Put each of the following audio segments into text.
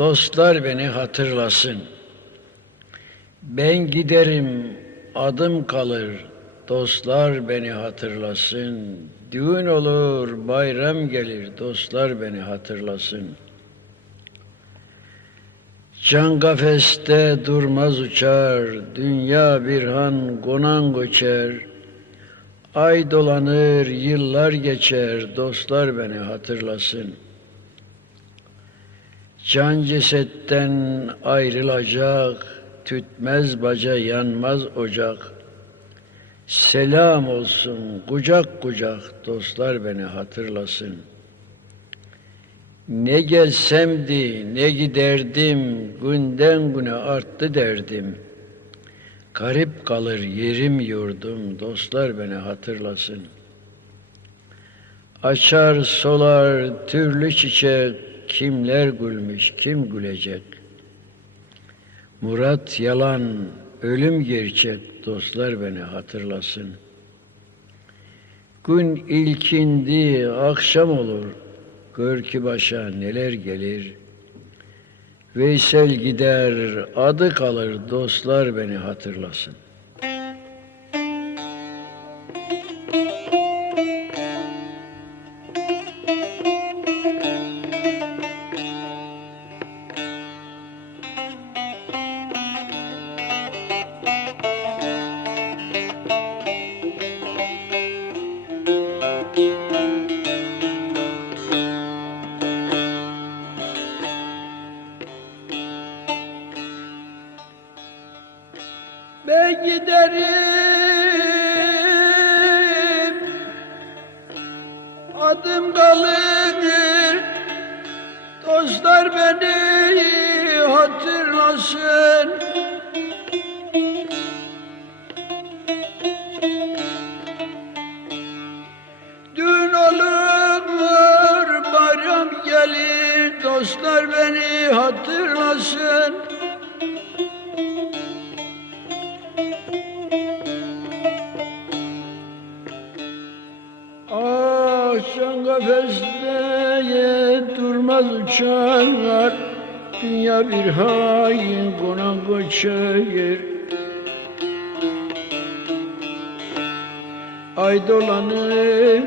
dostlar beni hatırlasın. Ben giderim, adım kalır, dostlar beni hatırlasın. Düğün olur, bayram gelir, dostlar beni hatırlasın. Can kafeste durmaz uçar, dünya bir han konan göçer. Ay dolanır, yıllar geçer, dostlar beni hatırlasın. Can cesetten ayrılacak, tütmez baca yanmaz ocak. Selam olsun kucak kucak, dostlar beni hatırlasın. Ne gelsemdi, ne giderdim, günden güne arttı derdim. Garip kalır yerim yurdum, dostlar beni hatırlasın. Açar solar türlü çiçek, kimler gülmüş, kim gülecek? Murat yalan, ölüm gerçek, dostlar beni hatırlasın. Gün ilkindi, akşam olur, gör ki başa neler gelir. Veysel gider, adı kalır, dostlar beni hatırlasın. Ben giderim. Adım kalır Dostlar beni hatırlasın. Düğün olur bayram gelir Dostlar beni hatırlasın kafeste durmaz uçar Dünya bir hain konan göçer Ay dolanır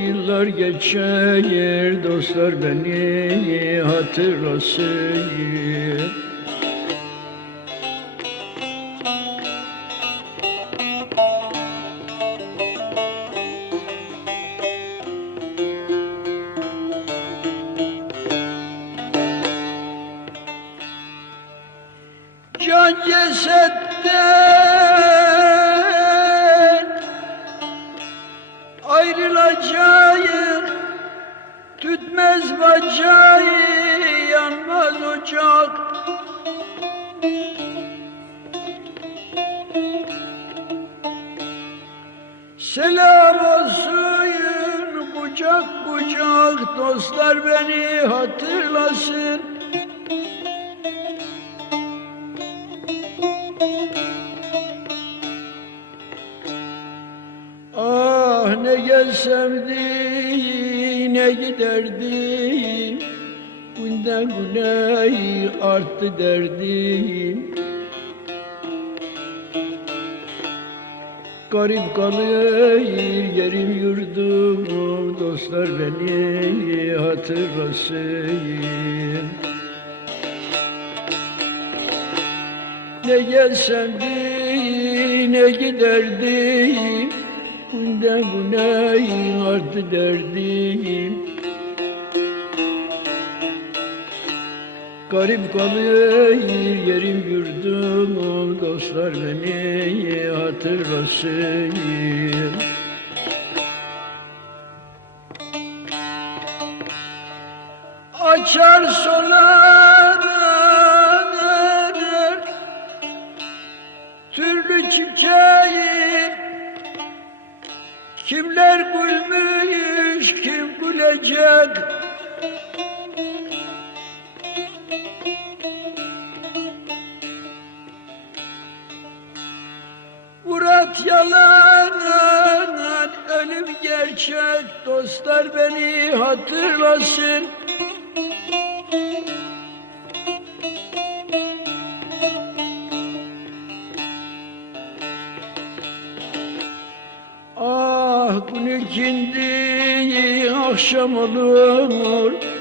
yıllar geçer. Dostlar beni hatırlasın Can cesetten ayrılacağım Tütmez bacağı yanmaz ocak Selam olsun kucak kucak dostlar beni hatırlasın ne gelsemdi ne giderdim? Günden güne arttı derdim. Garip kalır yerim yurdum Dostlar beni hatırlasın. Ne gelsemdi ne giderdim Günden güne arttı derdim. Garip kalır yerim yurdum Dostlar beni hatırlasın. Açar solar Türlü çiçeği Kimler gülmüş, kim gülecek? Murat yalan, ölüm gerçek Dostlar beni hatırlasın akşam olur